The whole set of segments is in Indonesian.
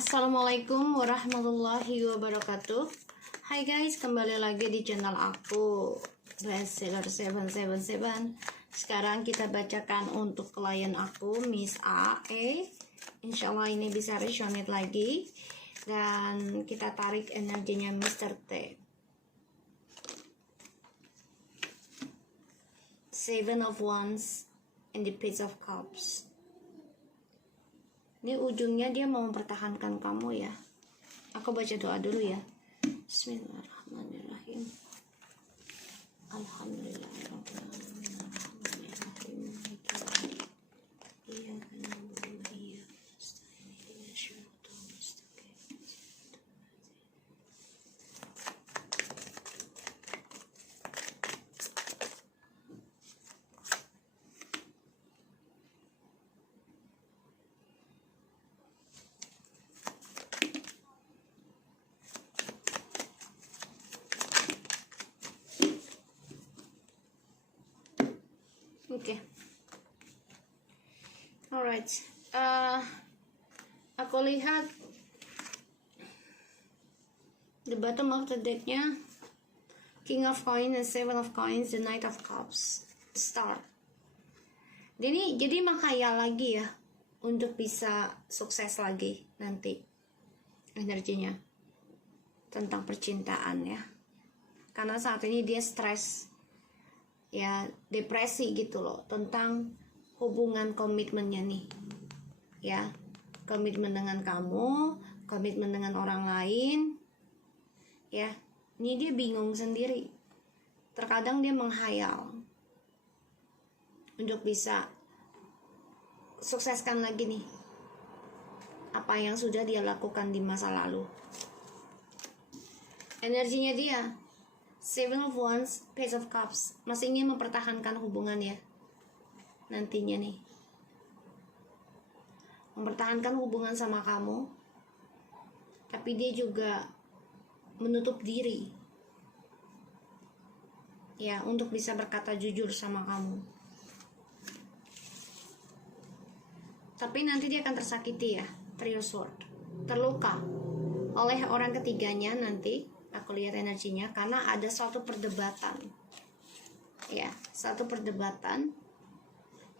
Assalamualaikum warahmatullahi wabarakatuh. Hai guys, kembali lagi di channel aku Bestseller 777. Sekarang kita bacakan untuk klien aku Miss A. Insyaallah ini bisa resonate lagi. Dan kita tarik energinya Mr. T. Seven of Wands and the Page of Cups. Ini ujungnya dia mau mempertahankan kamu ya. Aku baca doa dulu ya. Bismillahirrahmanirrahim. Alhamdulillahirrahmanirrahim. Oke. Alright. Aku lihat the bottom of the decknya King of Coins and Seven of Coins, the Knight of Cups, Star. Jadi menghayal lagi ya untuk bisa sukses lagi nanti energinya tentang percintaan ya. Karena saat ini dia stres ya, depresi gitu loh tentang hubungan komitmennya nih ya, komitmen dengan kamu, komitmen dengan orang lain ya. Ini dia bingung sendiri, terkadang dia menghayal untuk bisa sukseskan lagi nih apa yang sudah dia lakukan di masa lalu. Energinya dia Seven of Wands, Page of Cups, masih ingin mempertahankan hubungan ya nantinya nih, mempertahankan hubungan sama kamu, tapi dia juga menutup diri ya untuk bisa berkata jujur sama kamu. Tapi nanti dia akan tersakiti ya, Three of Swords, terluka oleh orang ketiganya nanti. Aku lihat energinya karena ada suatu perdebatan ya, satu perdebatan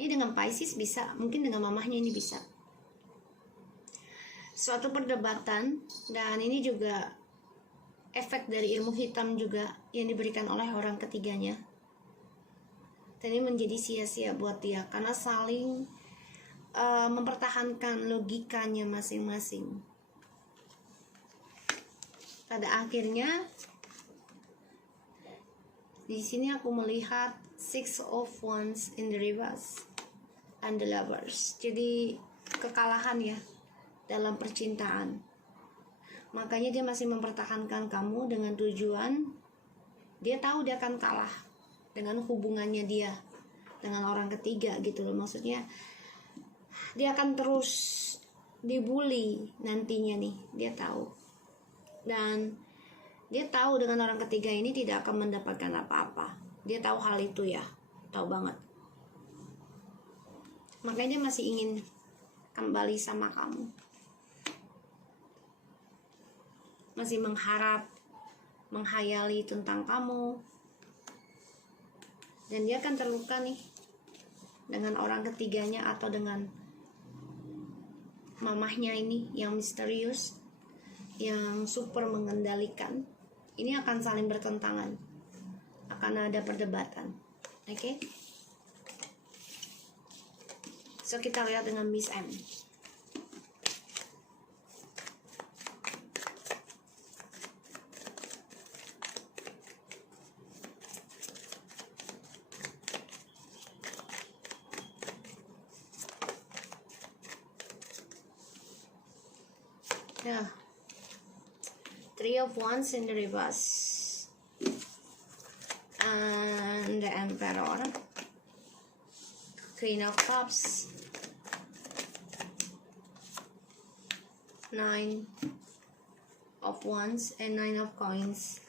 ini dengan Pisces bisa, mungkin dengan mamahnya ini bisa suatu perdebatan. Dan ini juga efek dari ilmu hitam juga yang diberikan oleh orang ketiganya, dan ini menjadi sia-sia buat dia karena saling mempertahankan logikanya masing-masing. Pada akhirnya di sini aku melihat Six of Wands in the reverse and the Lovers. Jadi kekalahan ya dalam percintaan. Makanya dia masih mempertahankan kamu dengan tujuan dia tahu dia akan kalah dengan hubungannya dia dengan orang ketiga gitu loh. Maksudnya dia akan terus dibully nantinya nih, dia tahu. Dan dia tahu dengan orang ketiga ini tidak akan mendapatkan apa-apa. Dia tahu hal itu ya, tahu banget. Makanya dia masih ingin kembali sama kamu, masih mengharap, menghayali tentang kamu. Dan dia akan terluka nih dengan orang ketiganya atau dengan mamahnya ini yang misterius, yang super mengendalikan. Ini akan saling bertentangan, akan ada perdebatan. Oke? So kita lihat dengan Miss M. Ya, Three of Wands in the reverse and the Emperor, Queen of Cups, Nine of Wands and Nine of Coins,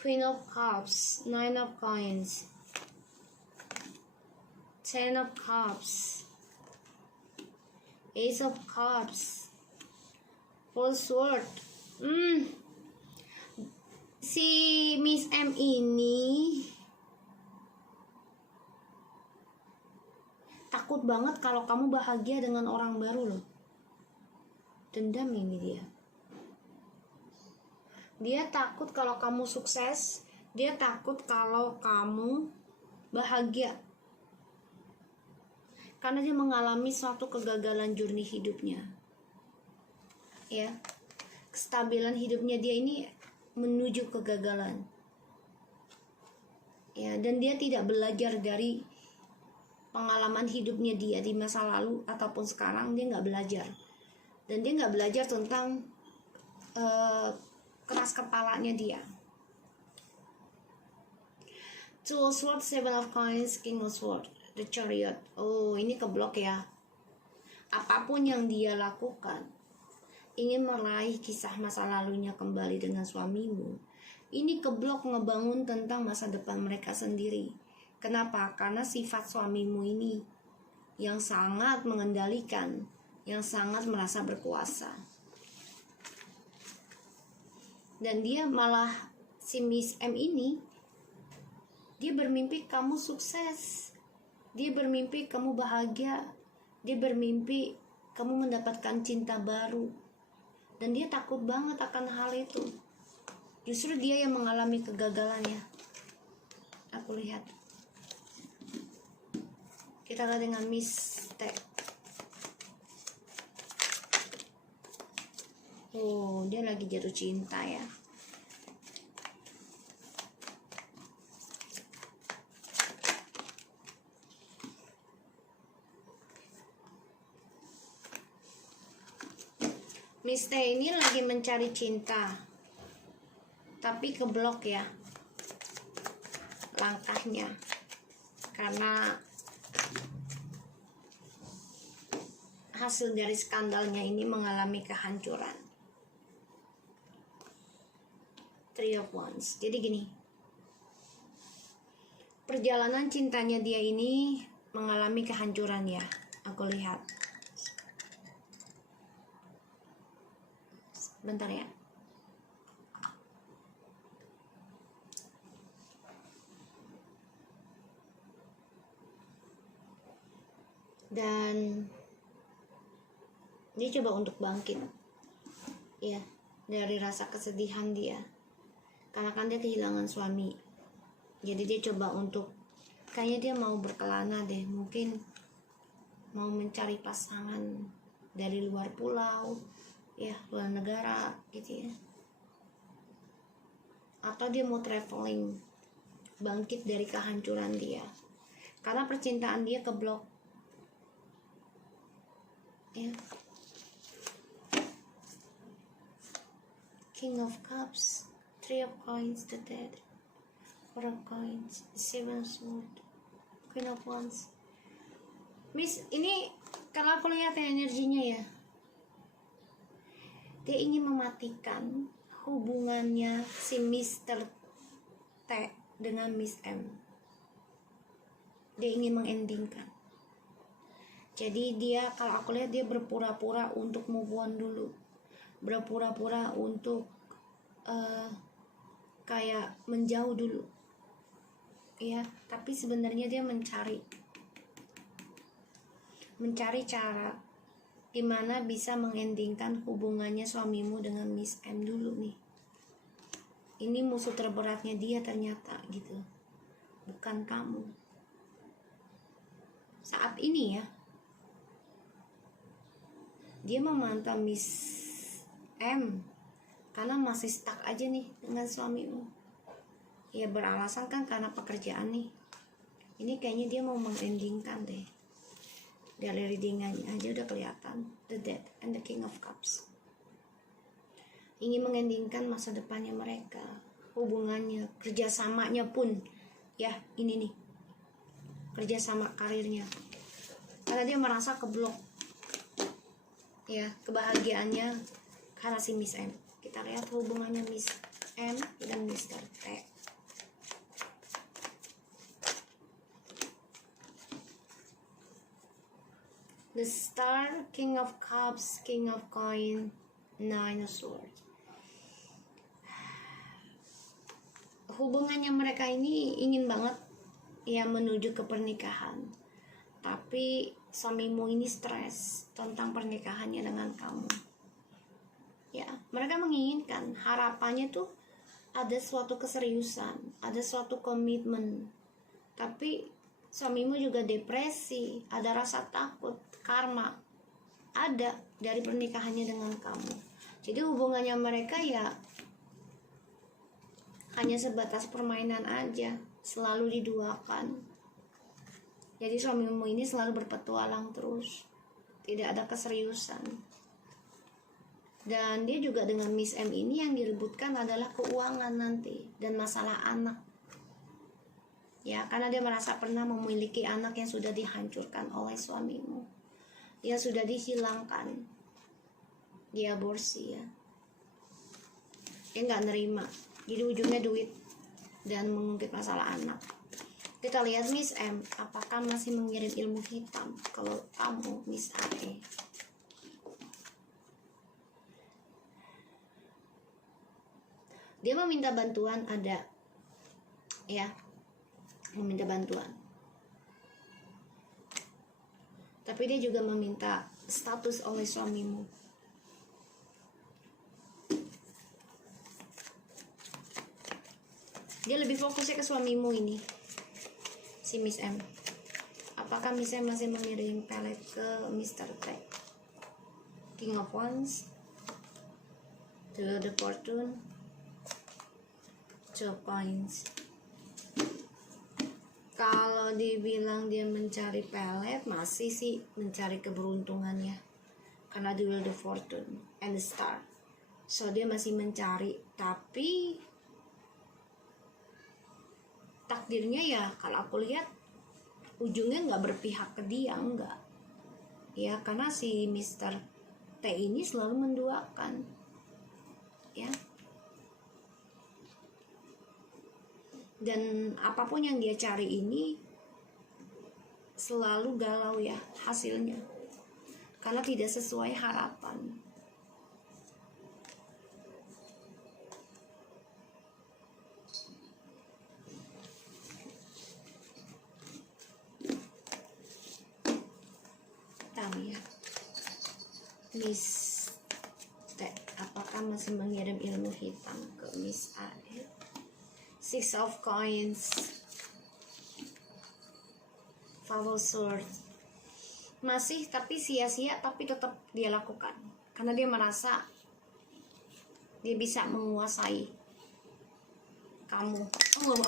Queen of Cups, Nine of Coins, Ten of Cups, Ace of Cups, Full Sword. Si Miss M ini takut banget kalau kamu bahagia dengan orang baru loh. Dendam ini dia. Dia takut kalau kamu sukses. Dia takut kalau kamu bahagia. Karena dia mengalami suatu kegagalan journey hidupnya. Ya. Kestabilan hidupnya dia ini menuju kegagalan. Ya, dan dia tidak belajar dari pengalaman hidupnya dia di masa lalu ataupun sekarang. Dia nggak belajar. Dan dia nggak belajar tentang keras kepalanya dia. Two of Swords, Seven of Coins, King of Swords, The Chariot. Oh, ini keblok ya. Apapun yang dia lakukan, ingin meraih kisah masa lalunya kembali dengan suamimu, ini keblok ngebangun tentang masa depan mereka sendiri. Kenapa? Karena sifat suamimu ini yang sangat mengendalikan, yang sangat merasa berkuasa. Dan dia malah, si Miss M ini, dia bermimpi kamu sukses. Dia bermimpi kamu bahagia. Dia bermimpi kamu mendapatkan cinta baru. Dan dia takut banget akan hal itu. Justru dia yang mengalami kegagalannya. Aku lihat. Kita lihat dengan Miss T. Oh, dia lagi jatuh cinta ya. Miss T ini lagi mencari cinta, tapi keblok ya langkahnya, karena hasil dari skandalnya ini mengalami kehancuran. Three of Wands. Jadi gini, perjalanan cintanya dia ini mengalami kehancuran ya. Aku lihat. Bentar ya. Dan dia coba untuk bangkit. Ya, dari rasa kesedihan dia. Karena kan dia kehilangan suami. Jadi dia coba untuk, kayaknya dia mau berkelana deh. Mungkin mau mencari pasangan dari luar pulau, ya, luar negara gitu ya. Atau dia mau traveling, bangkit dari kehancuran dia. Karena percintaan dia keblok. Ya. King of Cups, Three of Coins, The Dead, Four of Coins, Seven of Swords, Queen of Wands. Miss, ini kalau aku lihat ya energinya ya, dia ingin mematikan hubungannya si Mr. T dengan Miss M. Dia ingin mengendingkan. Jadi dia, kalau aku lihat, dia berpura-pura untuk move on dulu, berpura-pura untuk kayak menjauh dulu ya. Tapi sebenarnya dia mencari cara gimana bisa mengendingkan hubungannya suamimu dengan Miss M dulu nih. Ini musuh terberatnya dia ternyata gitu, bukan kamu saat ini ya. Dia memantau Miss M karena masih stuck aja nih dengan suamimu. Ya beralasan kan karena pekerjaan nih. Ini kayaknya dia mau mengendingkan deh. Dari readingannya aja udah kelihatan. The Dead and the King of Cups. Ingin mengendingkan masa depannya mereka, hubungannya, kerjasamanya pun. Ya ini nih, kerjasama karirnya. Karena dia merasa keblok. Ya, kebahagiaannya karena si Miss M. Kita lihat hubungannya Miss M dan Mr. T. The Star, King of Cups, King of Coin, Nine of Swords. Hubungannya mereka ini ingin banget ya menuju ke pernikahan, tapi suamimu ini stres tentang pernikahannya dengan kamu. Ya, mereka menginginkan, harapannya tuh ada suatu keseriusan, ada suatu komitmen, tapi suamimu juga depresi, ada rasa takut, karma ada dari pernikahannya dengan kamu. Jadi hubungannya mereka ya hanya sebatas permainan aja, selalu diduakan. Jadi suamimu ini selalu berpetualang terus, tidak ada keseriusan. Dan dia juga dengan Miss M ini yang direbutkan adalah keuangan nanti dan masalah anak. Ya, karena dia merasa pernah memiliki anak yang sudah dihancurkan oleh suamimu, yang sudah dihilangkan, diaborsi ya. Dia nggak nerima. Jadi ujungnya duit dan mengungkit masalah anak. Kita lihat Miss M, apakah masih mengirim ilmu hitam kalau kamu Miss AE. Dia meminta bantuan, ada ya, meminta bantuan. Tapi dia juga meminta status oleh suamimu. Dia lebih fokusnya ke suamimu ini, si Miss M. Apakah Miss M masih mengirim pelet ke Mr. T? King of Wands, The Lord of Fortune, Two of Coins. Kalau dibilang dia mencari pelet, masih sih mencari keberuntungannya, karena The Lord of Fortune and the Star. So dia masih mencari, tapi takdirnya ya kalau aku lihat ujungnya nggak berpihak ke dia, enggak ya, karena si Mr. T ini selalu menduakan ya, dan apapun yang dia cari ini selalu galau ya hasilnya, karena tidak sesuai harapan. Ya, Miss T, apakah masih mengirim ilmu hitam ke Miss A? Six of Coins, Five of Swords. Masih, tapi sia-sia, tapi tetap dia lakukan karena dia merasa dia bisa menguasai kamu. Oh,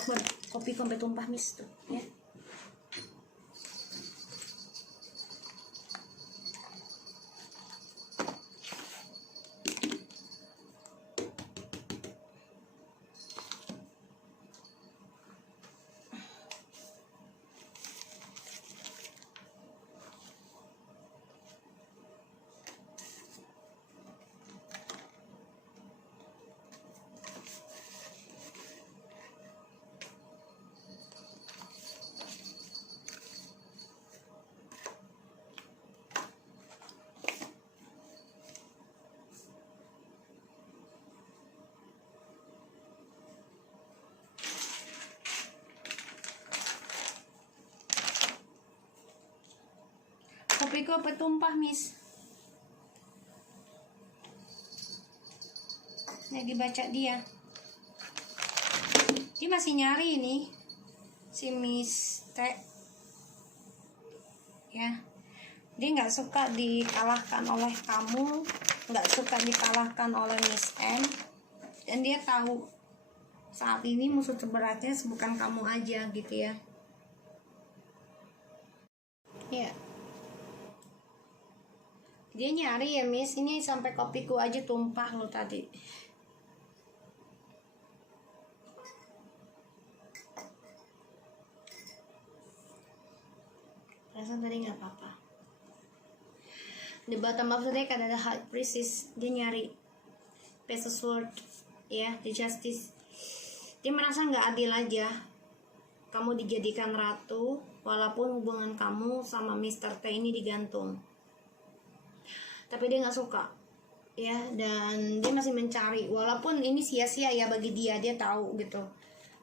kopi sampai tumpah Miss tuh ya. Kopiku apa tumpah Miss? Nih dibaca dia. Dia masih nyari ini si Miss T ya. Dia nggak suka dikalahkan oleh kamu, nggak suka dikalahkan oleh Miss M, dan dia tahu saat ini musuh terberatnya bukan kamu aja gitu ya. Ya, dia nyari ya Miss, ini sampai kopiku aja tumpah lo tadi. Perasaan tadi nggak apa-apa. The bottom of the deck ada High Priestess, dia nyari Page of Sword ya, The Justice. Dia merasa nggak adil aja kamu dijadikan ratu walaupun hubungan kamu sama Mr. T ini digantung. tapi dia nggak suka ya, dan dia masih mencari, walaupun ini sia-sia ya bagi dia tahu gitu,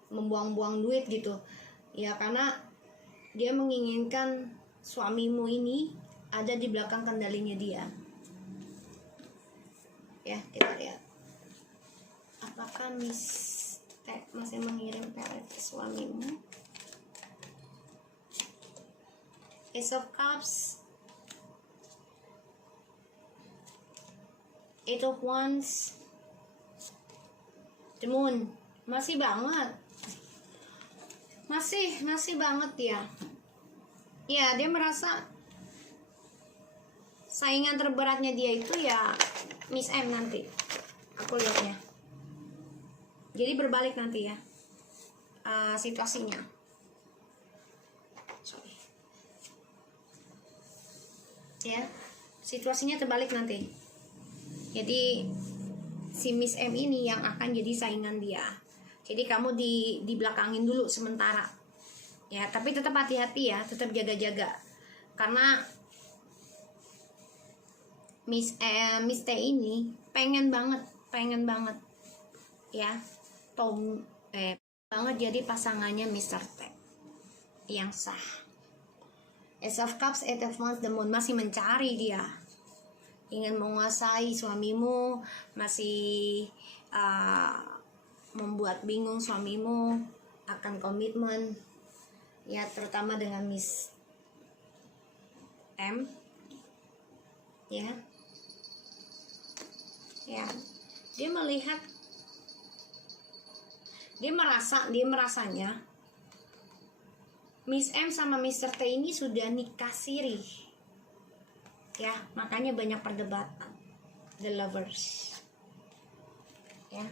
membuang-buang duit gitu ya, karena dia menginginkan suamimu ini ada di belakang kendalinya dia ya. Kita lihat apakah Miss T masih mengirim pelet ke suamimu. Ace of Cups, Eight of Wands, The Moon. Masih banget, masih banget ya. Ya, dia merasa saingan terberatnya dia itu ya Miss M nanti, aku lihatnya. Jadi berbalik nanti ya situasinya. Sorry. Ya, situasinya terbalik nanti. Jadi si Miss M ini yang akan jadi saingan dia. Jadi kamu di belakangin dulu sementara. Ya, tapi tetap hati-hati ya, tetap jaga-jaga. Karena Miss T ini pengen banget ya banget jadi pasangannya Mr. T yang sah. Ace of Cups, Eight of Wands, The Moon. Masih mencari dia, ingin menguasai suamimu, masih membuat bingung suamimu akan komitmen ya, terutama dengan Miss M ya. Dia melihat, dia merasanya Miss M sama Mr. T ini sudah nikah siri ya, makanya banyak perdebatan. The Lovers ya.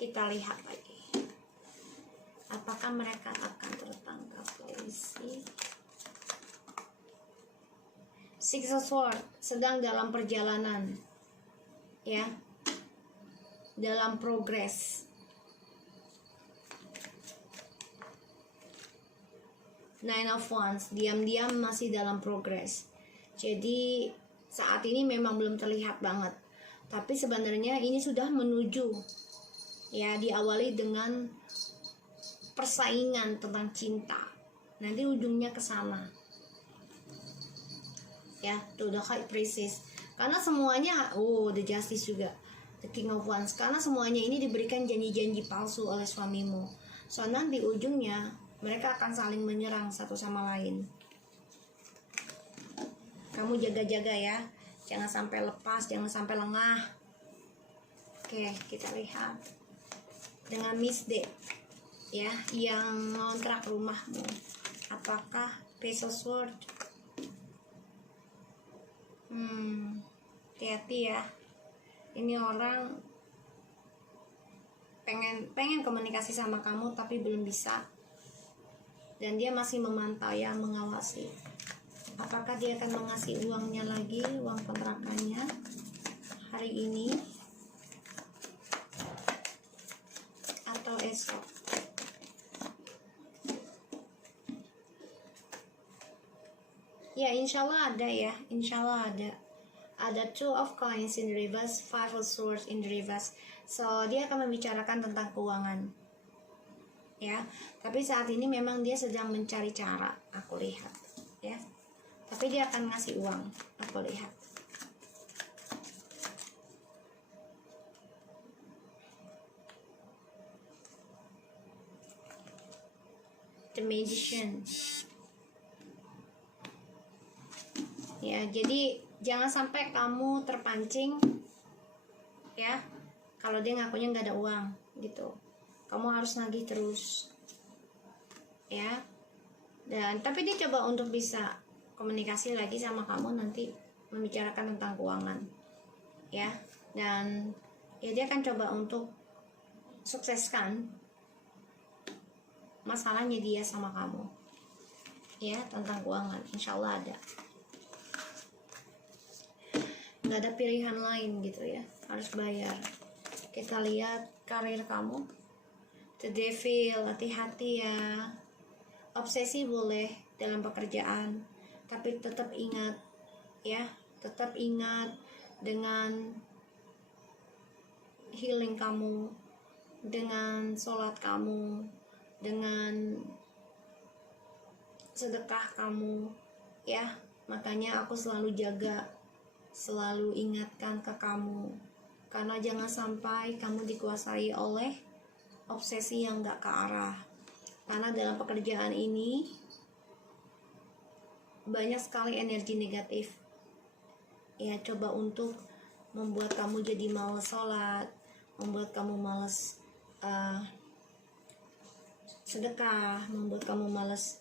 Kita lihat lagi apakah mereka akan tertangkap polisi. Six of Swords, sedang dalam perjalanan ya, dalam progres. Nine of Wands, diam-diam masih dalam progres. Jadi saat ini memang belum terlihat banget, tapi sebenarnya ini sudah menuju ya, diawali dengan persaingan tentang cinta, nanti ujungnya ke sana ya. Tuh The High Priestess, karena semuanya The Justice juga, The King of Wands, karena semuanya ini diberikan janji-janji palsu oleh suamimu. So nanti ujungnya mereka akan saling menyerang satu sama lain. Kamu jaga-jaga ya, jangan sampai lepas, jangan sampai lengah. Oke, kita lihat dengan Miss D ya, yang ngontrak rumahmu. Apakah Page of Swords? Hati-hati ya, ini orang pengen komunikasi sama kamu tapi belum bisa, dan dia masih memantau ya, mengawasi. Apakah dia akan mengasih uangnya lagi, uang kontrakannya hari ini atau esok? Ya, insya Allah ada ya, insya Allah ada. Ada Two of Coins in reverse, Five of Swords in reverse. So dia akan membicarakan tentang keuangan ya, tapi saat ini memang dia sedang mencari cara, aku lihat ya, tapi dia akan ngasih uang, aku lihat. The Magician ya, jadi jangan sampai kamu terpancing ya, kalau dia ngakunya nggak ada uang gitu, kamu harus nagih terus ya. Dan tapi dia coba untuk bisa komunikasi lagi sama kamu nanti, membicarakan tentang keuangan ya, dan ya dia akan coba untuk sukseskan masalahnya dia sama kamu ya, tentang keuangan. Insya Allah ada, nggak ada pilihan lain gitu ya, harus bayar. Kita lihat karir kamu. The Devil, hati-hati ya. Obsesi boleh dalam pekerjaan, tapi tetap ingat ya, Tetap ingat dengan healing kamu, dengan sholat kamu, dengan sedekah kamu, ya. Makanya aku selalu jaga, selalu ingatkan ke kamu, karena jangan sampai kamu dikuasai oleh obsesi yang gak ke arah. Karena dalam pekerjaan ini banyak sekali energi negatif, ya. Coba untuk membuat kamu jadi malas sholat, membuat kamu malas sedekah, membuat kamu malas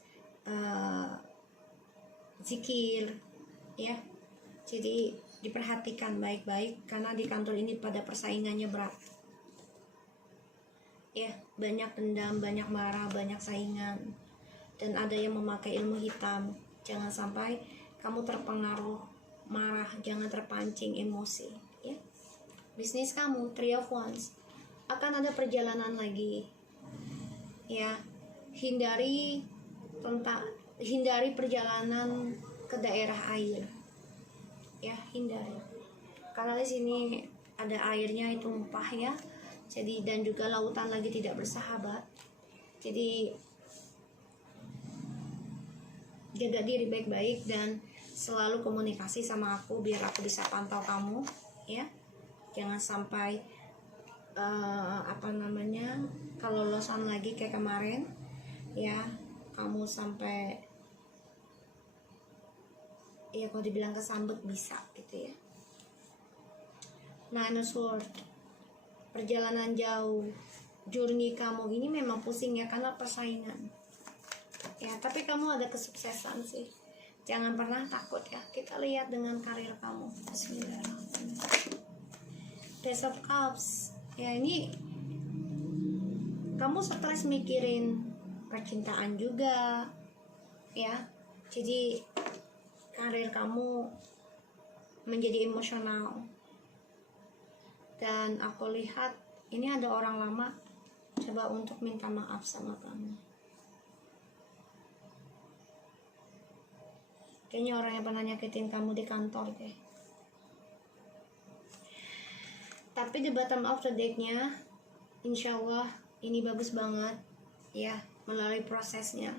zikir, ya. Jadi diperhatikan baik-baik, karena di kantor ini pada persaingannya berat, ya. Banyak dendam, banyak marah, banyak saingan, dan ada yang memakai ilmu hitam. Jangan sampai kamu terpengaruh marah, jangan terpancing emosi, ya. Bisnis kamu 3 of Wands, akan ada perjalanan lagi, ya. Hindari perjalanan ke daerah air, ya. Hindari, karena di sini ada airnya, itu tumpah, ya. Jadi, dan juga lautan lagi tidak bersahabat. Jadi jaga diri baik-baik dan selalu komunikasi sama aku biar aku bisa pantau kamu, ya. Jangan sampai kalau lolosan lagi kayak kemarin, ya, kamu sampai, ya, kalau dibilang kesambet bisa gitu, ya. Nine of Swords, perjalanan jauh, journey kamu ini memang pusing, ya, karena persaingan, ya. Tapi kamu ada kesuksesan sih, jangan pernah takut, ya. Kita lihat dengan karir kamu. Bismillahirrahmanirrahim. Page of Cups, ya. Ini kamu stres mikirin percintaan juga, ya. Jadi karir kamu menjadi emosional, dan aku lihat ini ada orang lama coba untuk minta maaf sama kamu. Kayaknya orang yang pernah nyakitin kamu di kantor deh. Tapi di bottom of the deck-nya, insya Allah ini bagus banget, ya, melalui prosesnya.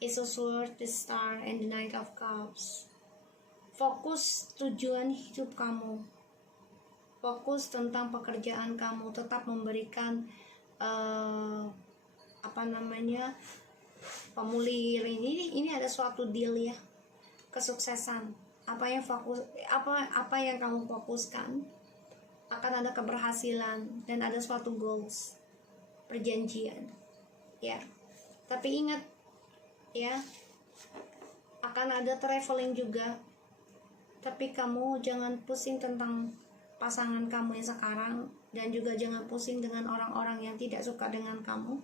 Ace of Swords, the Star, and the Knight of Cups. Fokus tujuan hidup kamu, fokus tentang pekerjaan kamu, tetap memberikan pemulir ini ada suatu deal, ya, kesuksesan. Apa yang kamu fokuskan akan ada keberhasilan dan ada suatu goals, perjanjian, ya. Tapi ingat, ya, akan ada traveling juga. Tapi kamu jangan pusing tentang pasangan kamu yang sekarang, dan juga jangan pusing dengan orang-orang yang tidak suka dengan kamu.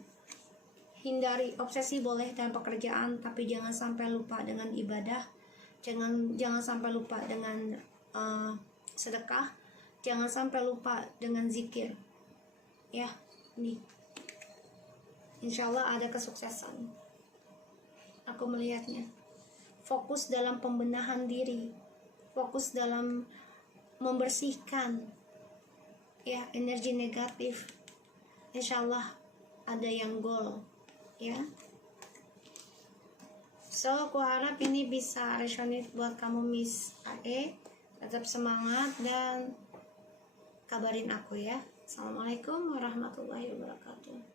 Hindari obsesi boleh dalam pekerjaan, tapi jangan sampai lupa dengan ibadah. Jangan sampai lupa dengan sedekah. Jangan sampai lupa dengan zikir, ya. Ini insya Allah ada kesuksesan, aku melihatnya. Fokus dalam pembenahan diri, fokus dalam membersihkan, ya, energi negatif. Insya Allah ada yang goal, ya. So, aku harap ini bisa resonate buat kamu, Miss AE. Tetap semangat dan kabarin aku, ya. Assalamualaikum warahmatullahi wabarakatuh.